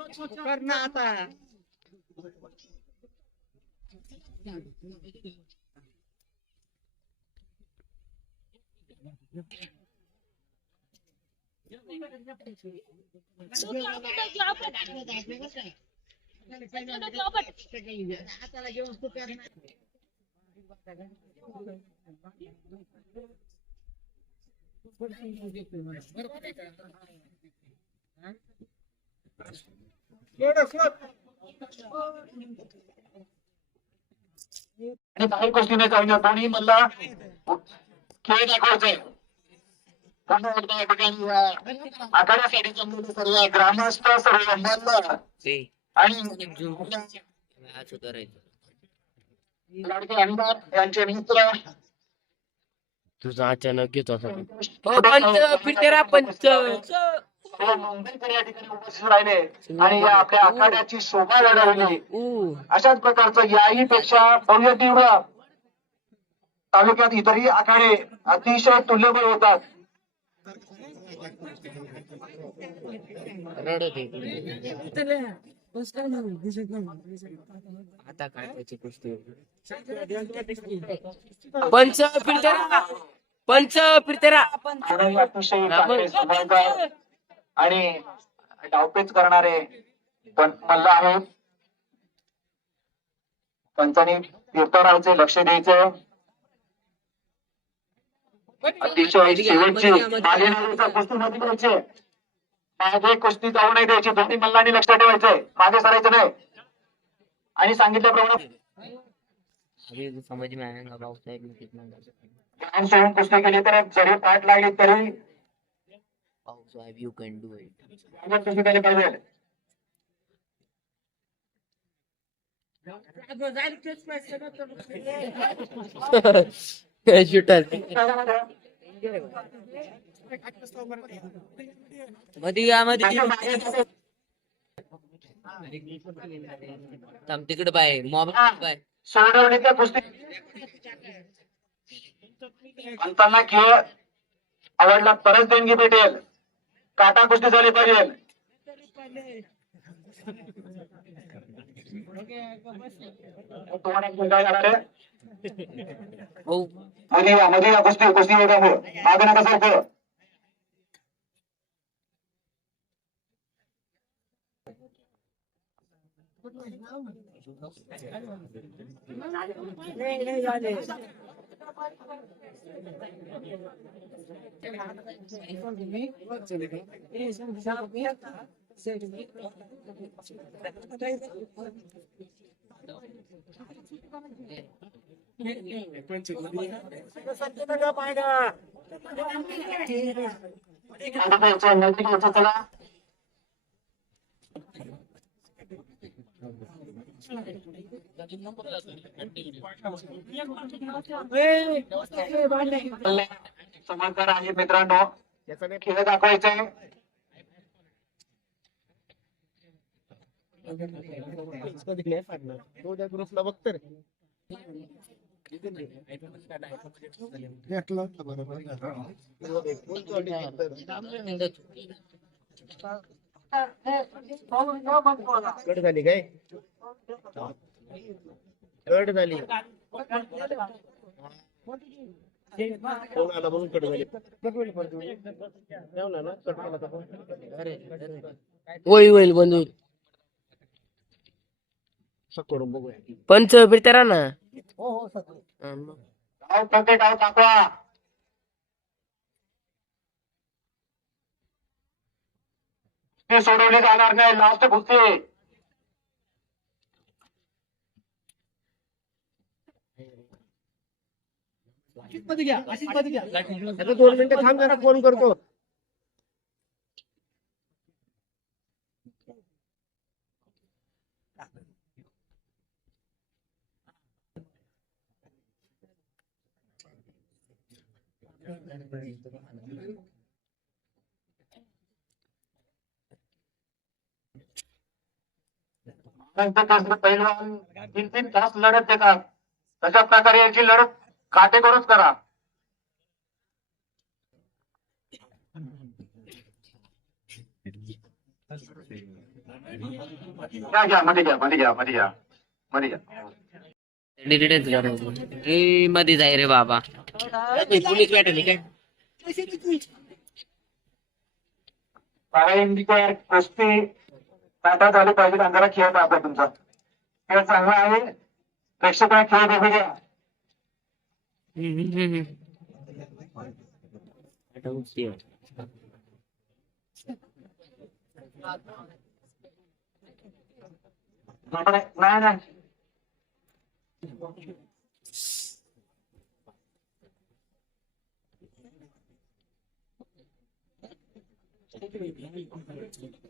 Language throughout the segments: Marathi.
कर ना आता हाताला घेऊन आणि काही मला खेळ दाखवायचे आखाड्यासाठी जमलेले सर्व ग्रामस्थ सर्व आणि लाडके यांचे मित्र. तुझा अचानक घेतो असं. हो, पंच फिरतेरा पंच. हो, मुंबईकर या ठिकाणी उपस्थित राहिले आणि या आपल्या आखाड्याची शोभा लढवली. अशाच प्रकारचं याही पेक्षा भव्य तीव्र तालुक्यात इतरही आखाडे अतिशय तुल्यबळ होतात. आता काय त्याची कुस्ती पंच फिरतेरा पंच फिरतेरा अतिशय आणि डावपेच करणारे मल्ल आहेत पंचांनी तीर्थरावचे लक्ष द्यायचं. अतिशय शेवटची मागेनारीचा कुस्ती मागे कुस्ती जाऊ नाही द्यायची दोन्ही मल्लांनी लक्ष ठेवायचंय मागे सरायचं नाही. आणि सांगितल्याप्रमाणे कुस्ती केली तर जरी पाठ लागली तरी Bhausaheb you can do it मागे शूटर या मध्ये थांब तिकडे बाय. Mobile bye. सोडवणीच्या पुस्तक खेळ आवडला परत देणगी भेटेल. काटा कुस्ती झाली पाहिजे. हो. मध्ये या मध्ये या कुस्ती कुस्ती द्या मागे नका सारखं आता घ्यायचं, नैतिक घ्यायचं, चला समांतर आहे मित्रांनो खेळ दाखवायचे ग्रुपला बघतो रे कट झाली काय? कट झाली. फोन आला म्हणून कट झाली? ठेवला ना कट केला तर फोन. होईल होईल बंद होईल. असं करून बघूया. पंच फिरतेरा ना हो हो सर हा, मग. डाव करते डाव दाखवा ते सोडवले जाणार नाही लास्ट कुस्ती आता दोन मिनिटं थांब जरा फोन करतो नंतर कसं पहिलवान तीन तीन तास लढत देतात तशा प्रकारे याची लढत काटेकोरच करा. घ्या घ्या मध्ये घ्या मध्ये घ्या मध्ये घ्या मध्ये घ्या. डिलीटच करायचं ए मध्ये जाय रे बाबा. पोलीस काय कुस्ती ताटात आले पाहिजे अंधारा खेळ पाहता तुमचा. खेळ चांगला आहे. प्रेक्षकांना खेळ बघू द्या. हम्म, हम्म, नाही नाही. नाही आपण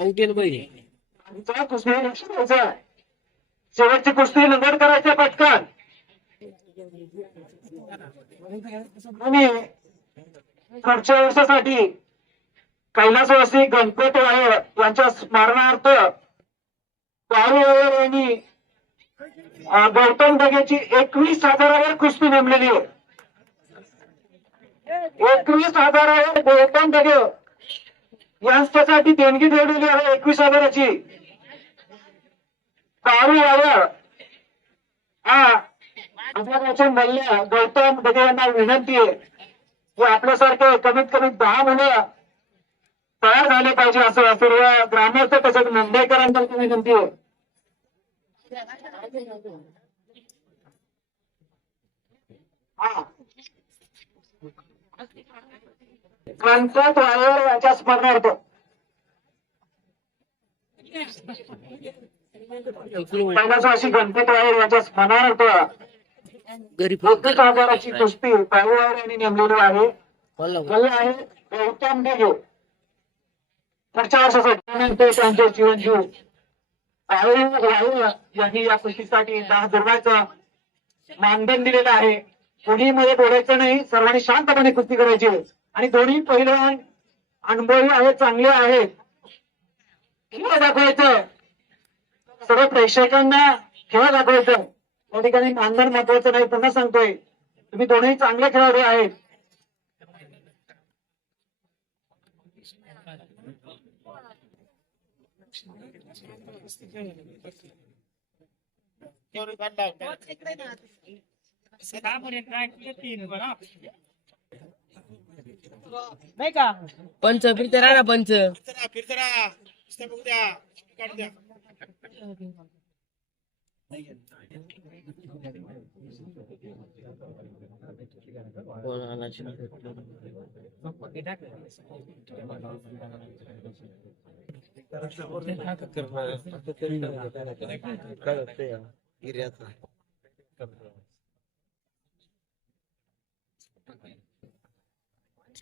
अंकेल पाहिजे तुला कुस्ती लक्ष द्यायचं शेवटची कुस्ती नंबर करायच्या पटकन. आणि पुढच्या वर्षासाठी कैलासवासी गणपत आहे यांच्या स्मरणार्थ पारुवर यांनी गौतम डगेची एकवीस हजारावर कुस्ती नेमलेली आहे. एकवीस हजारावर गौतम डगे यांच्यासाठी देणगी ठेवलेली आहे एकवीस हजाराची. पारू यावर हा. मल्ल गौतम गदे यांना विनंती आहे की आपल्यासारखे कमीत कमी दहा मुलं तयार झाले पाहिजे असं सर्व ग्रामस्थ तसंच मुंबईकरांना विनंती आहे. गणपत वायर यांच्या स्मरणार्थ कैलासवासी गणपत वायर यांच्या स्मरणार्थ हजाराची कुस्ती वायर यांनी नेमलेली आहे. गौतम दिगे पुढच्या वर्षासाठी त्यांचे चिरंजीव राहुल यांनी या कुस्तीसाठी दहा दुर्गाचं मानधन दिलेलं आहे. कोणीमध्ये बोलायचं नाही सर्वांनी शांतपणे कुस्ती करायची. आहे. आणि दोन्ही पहिलवान अनुभवी आहेत चांगले आहेत. खेळ दाखवायचं सर्व प्रेक्षकांना खेळ दाखवायचं त्या ठिकाणी मानधन महत्वाचं नाही पुन्हा सांगतोय. तुम्ही दोन्ही चांगले खेळाडू आहेत. नाही का पंच फिरते राहा ना पंच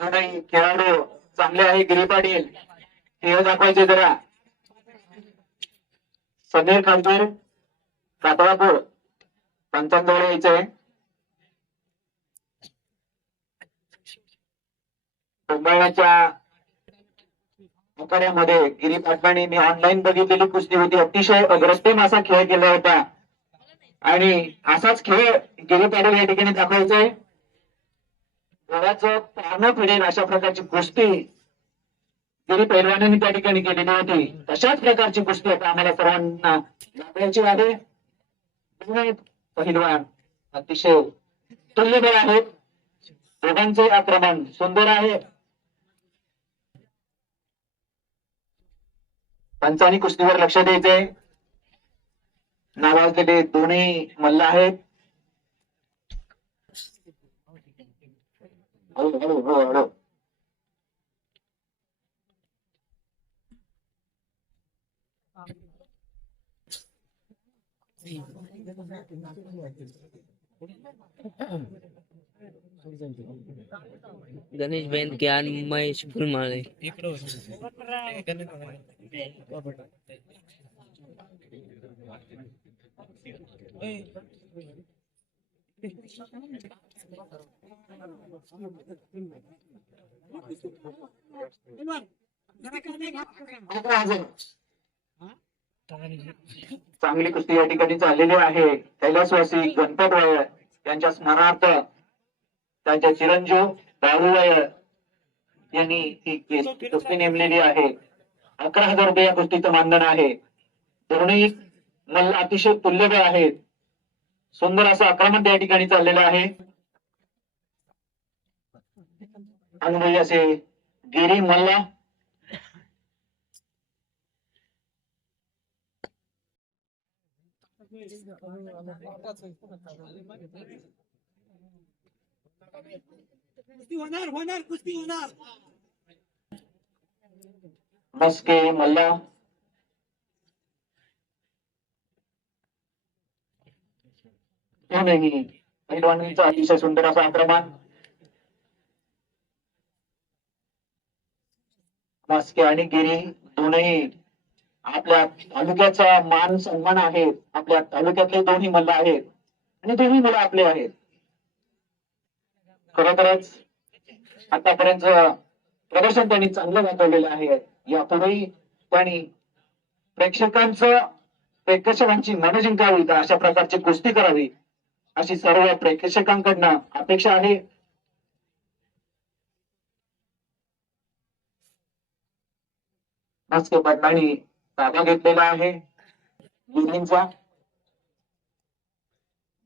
नाही खेळाडू चांगले आहे गिरी पाटील खेळ दाखवायचे जरा. समीर खानपूर कातळापूर. पंचांजवळ यायचंय मुंबईच्या आखाड्यामध्ये गिरी पाटलांनी मी ऑनलाईन बघितलेली कुस्ती होती. अतिशय अग्रस्तेम असा खेळ केला होता. आणि असाच खेळ गिरी पाटील या ठिकाणी दाखवायचंय डोळ्याचं पानं फिरेल अशा प्रकारची कुस्ती. गिरी पैलवानांनी त्या ठिकाणी केलेली होती तशाच प्रकारची कुस्ती आता आम्हाला सर्वांना लागायची आहे पहिलवान. अतिशय तुल्यबळ आहेत दोघांचे आक्रमण सुंदर आहे. पंचानी कुस्तीवर लक्ष द्यायचंय. नावाजलेले दोन्ही मल्ल आहेत. हळू हळू हळू गणेश आणि महेश फुलमाळे. चांगली कुस्ती या ठिकाणी चाललेली आहे. कैलासवासी गणपत वय यांच्या स्मरणार्थ त्यांच्या चिरंजीव दारूवय यांनी ही कुस्ती नेमलेली आहे. अकरा हजार रुपये या कुस्तीचं मानधन आहे. दोन्ही मल्ल अतिशय तुल्यबळ आहेत. सुंदर असं आक्रमण त्या ठिकाणी चाललेलं आहे. अनुभवी असे गिरी मल्ला. होणार होणार कुस्ती होणार. मस्के मल्ला. दोन्ही अतिशय सुंदर असा आक्रमण. मास्के आणि गिरी दोन्ही आपल्या तालुक्याचा मान सन्मान आहेत. आपल्या तालुक्यातले दोन्ही मल्ल आहेत. आणि दोन्ही मुलं आपले आहेत. खरोखरच आतापर्यंत प्रदर्शन त्यांनी चांगलं दाखवलेलं आहे. यापुढेही त्यांनी प्रेक्षकांचं प्रेक्षकांची मन जिंकावी तर अशा प्रकारची कुस्ती करावी. अशी सर्व प्रेक्षकांकडनं अपेक्षा आहे. मस्के बदलांनी ताबा घेतलेला आहे. गुरुंचा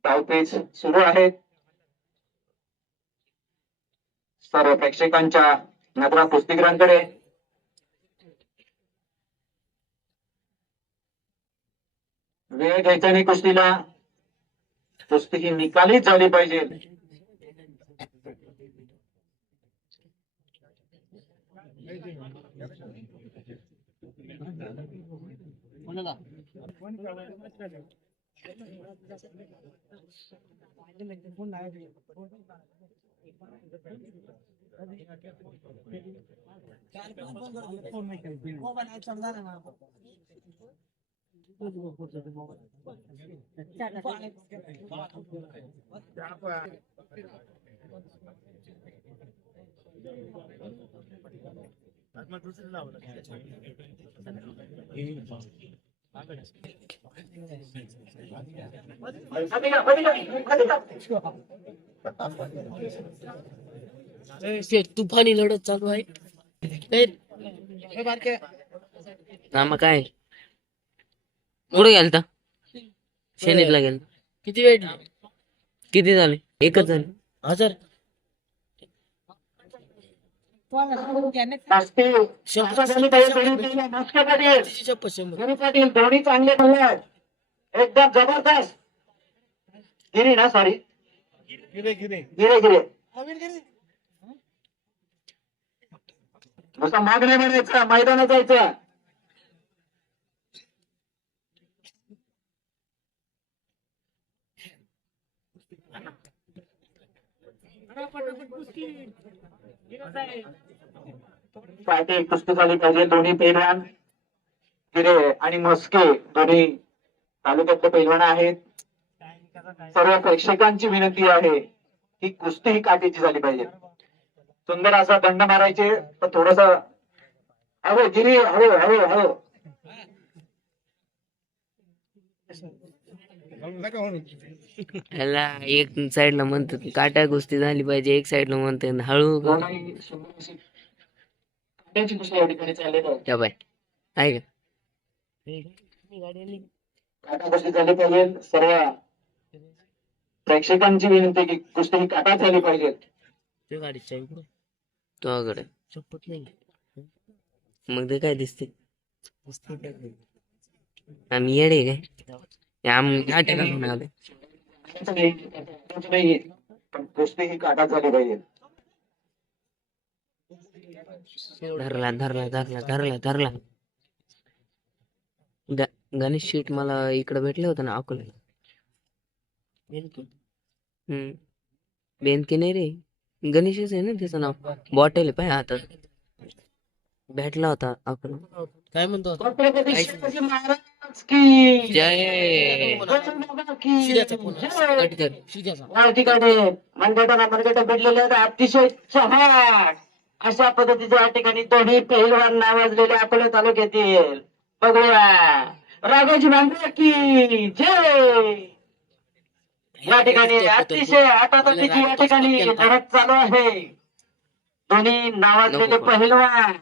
धावपेच सुरू आहेत सर्व प्रेक्षकांच्या नगरा कुस्तीगिरांकडे. वेळ घ्यायचा नाही कुस्तीला. कुस्ती ही निकालीच झाली पाहिजे. तुफानी लढत चालू आहे नाम काय? कुठे गेलता? शेनीतला गेल किती वेळ किती झाले? एकच झाले. हजार. दोन्ही चांगले एकदम जबरदस्त गिरी ना सॉरी गिरे गिरे गिरे गिरे नुसतं माग नाही म्हणायचं मैदानात जायचं. पाठी कुस्ती झाली पाहिजे दोन्ही पैलवान गिरे आणि मस्के दोन्ही तालुक्यातले पैलवान आहेत. सर्व प्रेक्षकांची विनंती आहे की कुस्ती ही काठीची झाली पाहिजे. सुंदर असा दंड मारायचे पण थोडस हवं गिरी हवं हवं हवं. ह्याला एक साईडला म्हणतात काटा गोष्टी झाली पाहिजे एक साईडला म्हणतात हळू त्या बाय. आहे का? सर्व प्रेक्षकांची विनंती की कुस्ती ही काटा झाली पाहिजे मग ते काय दिसते आम्ही येडे काय? या आम्ही नाटक करून ही काटा झाली पाहिजे धरला धरला धरला धरला. धरला गणेश शीट मला इकडे भेटले होते ना अकोल्याला नेमकी. हम्म. बेनके नाही रे. गणेशच आहे ना त्याचं नाव. बॉटल पाय आता भेटला होता अकोला. काय म्हणतो महाराज की? जय. शिद्याचा फोन. शिद्याचा ठिकाणी मनगटाला मनगट भेटलेले आहेत. अतिशय चहाट. अशा पद्धतीच्या या ठिकाणी दोन्ही पहिलवान नावाजलेले अकोला तालुक्यातील. बघूया. राघोजी भांबरे की? जय. या ठिकाणी अतिशय आटापटीची या ठिकाणी लढत चालू आहे. दोन्ही नावाजलेले. पहिलवान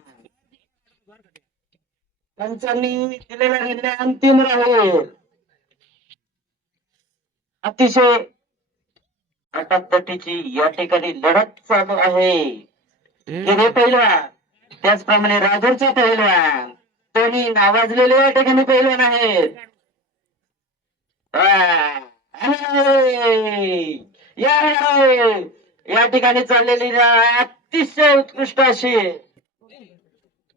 त्यांच्यानी दिलेला निर्णय अंतिम राहील अतिशय अटापटीची या ठिकाणी लढत चालू आहे. गेले पैलवान त्याचप्रमाणे राजूरचे पैलवान दोन्ही नावाजलेले या ठिकाणी पैलवान आहेत. या या ठिकाणी चाललेली अतिशय उत्कृष्ट अशी चिरकुस आहे. हा? चिरकुस आहे.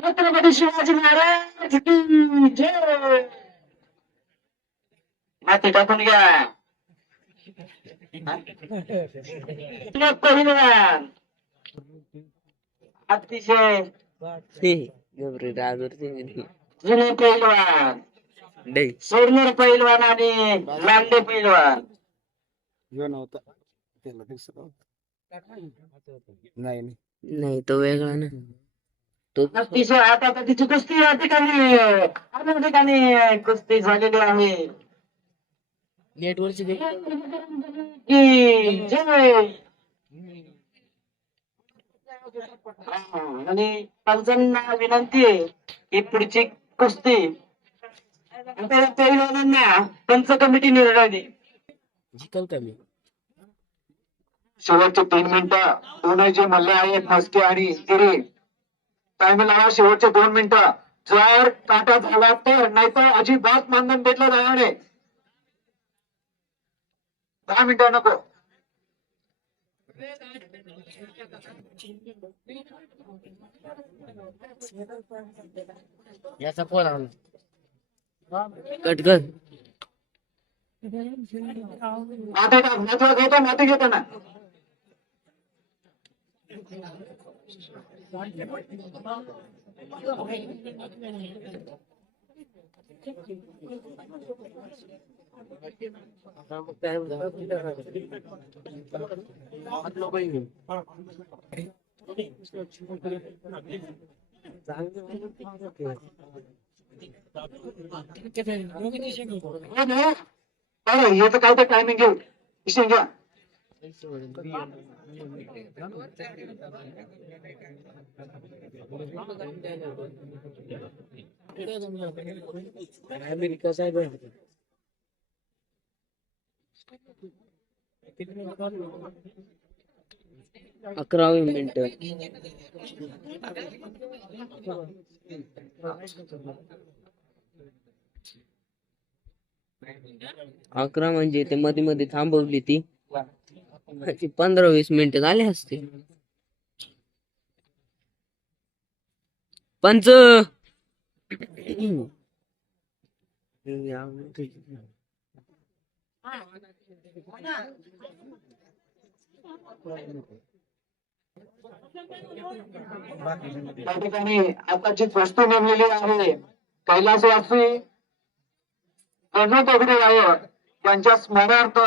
छत्रपती शिवाजी महाराज की जय माती टाकून घ्या तुला पहिलवान अतिशय हे, गबरे राजवरती जुने पहिलवान डे सोडणार नाही नाही नाही तो वेगळा ना तो अतिशय आता तिची कुस्ती या ठिकाणी अनेक ठिकाणी कुस्ती झालेली आहे नेटवरची दे की जय हा, आणि पंचांना विनंती आहे की पुढची कुस्ती पहिलवानांना पंच कमिटी निर्णय दे जिकल कमी शेवटचे तीन मिनिटं. दोन जे मल्ले आहेत मस्के आणि गिरी टाइम लावा शेवटचे दोन मिनिटं. जर काटा झाला तर नाहीतर अजिबात मानधन भेटलं जाणार नाही. दहा मिनिटं नको. याचा फोन आला. कट कर. माती टाक महत्त्व घेतो माती घेतो ना हो बरं अरे हे तर काय तर टायमिंग घेऊ. विषय घ्या. अमेरिका साहेब अकरावी मिनिट अकरा म्हणजे ते मध्ये मध्ये थांबवली ती. म्हणजे पंधरा वीस मिनिट झाले असते. पंच! ठिकाणी आता जी वस्तू नेमलेली आहे कैलासवासी अनु दगडे आहे त्यांच्या स्मरणार्थ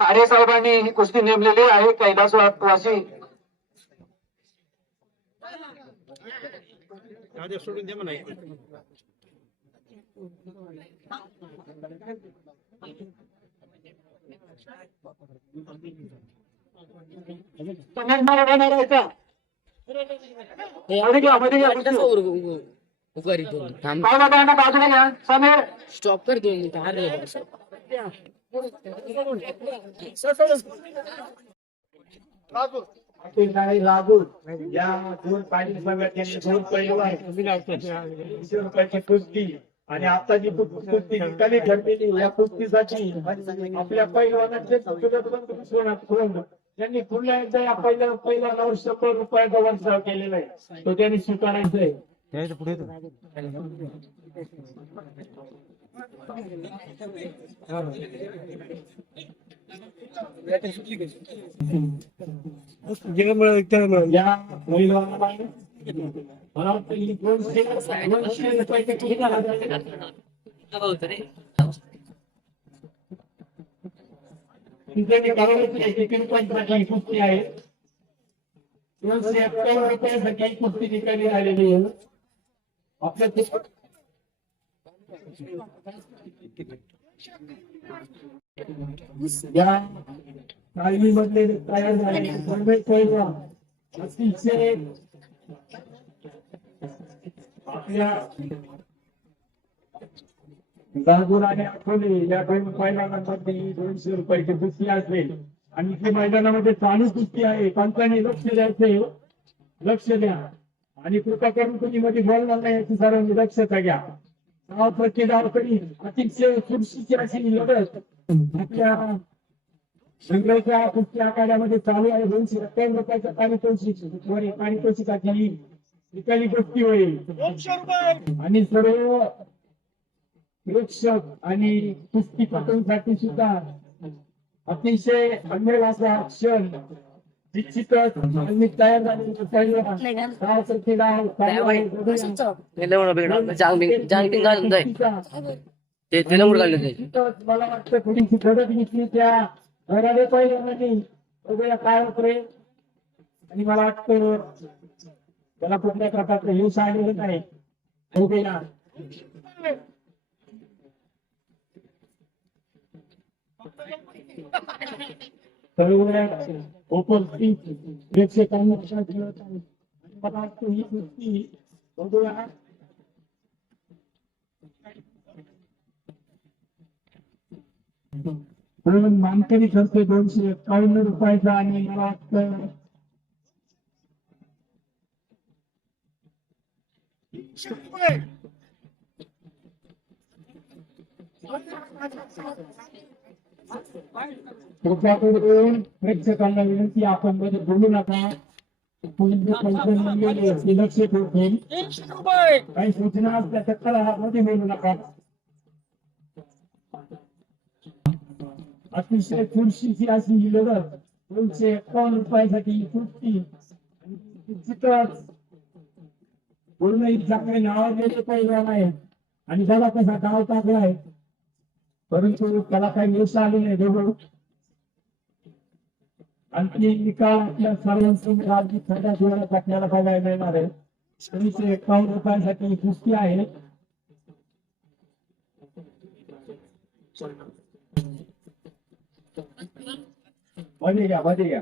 खाडे साहेबांनी ही कुस्ती नेमलेली आहे कैलासवासी सोडून दे म्हणा तुम्ही मला राहणार आहे का दोन थांब. बाजूला घ्या. समीर. स्टॉप कर दोन मिनिटं. या दोन पाणी दोन रुपयाची कुस्ती आणि आता जी कुस्ती निकाली ठरलेली या कुस्तीसाठी आपल्या पैलवानाचे त्यांनी पुन्हा एकदा या पहिल्या पहिल्या नऊ शंभर रुपयाचा वर्षाव केलेला आहे. तो त्यांनी स्वीकारायचा आहे या पुढे मला वाटतं ही दोनशे दोनशे रुपयाची कुस्ती आहे. तिथे कुस्ती ठिकाणी आलेली आहे आपल्या ते- या तालमीमधले तयार झाले सर्व पैलवान अतिशय आपल्या गाजूर आणि आठवले या दोन मैदानांमध्ये दोनशे रुपयाची कुस्ती असेल आणि ते मैदानामध्ये चालू कुस्ती आहे पंचांनी लक्ष द्यायचे लक्ष द्या आणि कृपा करून तुम्ही मध्ये बोलणार नाही याची सर्वांनी लक्षात घ्या. गाव प्रति गावकरी अतिशय खुर्शीची अशी लढत आपल्या कुस्ती आखाड्यामध्ये चालू आहे दोनशे सत्तावन्न रुपयाचं पारितोषिक वर पारितोषिकाची निकाली कुस्ती होईल. आणि सर्व प्रेक्षक आणि कुस्तीपटूंसाठी सुद्धा अतिशय अन्य असा क्षण निश्चितच आम्ही तयार झालेले पहिल्या गाव प्रति गाव चालू आहे. जांगटिंग घालून जाय कुस्तीचा ते त्याला उड घालून जाय निश्चितच मला वाटतं थोडीशी धडक घेतली त्या घराने पहिल्यांदा बघूया काय होत रे आणि मला वाटतं त्याला कुठल्या प्रकारचं हिंसा आलेलं नाही बघूया सर्व उपस्थित प्रेक्षकांना लक्षात ठेवत आहे मला ही कुस्ती बघूया म्हणून मानकरी खर्च दोनशे एकावन्न रुपयाचा आणि मला वाटतं करून प्रेक्षकांना विनंती आपण मध्ये बोलू नका. पोलीस पंचांनी गेले ते लक्ष ठेवतील काही सूचना असल्या तर कळा मध्ये बोलू नका. अतिशय खुर्शीची अशी ही लढत दोनशे एकावन्न रुपयासाठी कुस्ती चित्रच. पूर्ण चांगले नावाजलेले पैलवान आहेत. आणि त्याला कसा डाव टाकलाय परंतु त्याला काही यश आले नाही बरोबर आणखी निकाल आपल्या सर्वांसमोर राज्य थंडा जोरात आपल्याला बघायला मिळणार आहे. दोनशे एकावन्न रुपयासाठी कुस्ती आहे. मध्ये घ्या मध्ये घ्या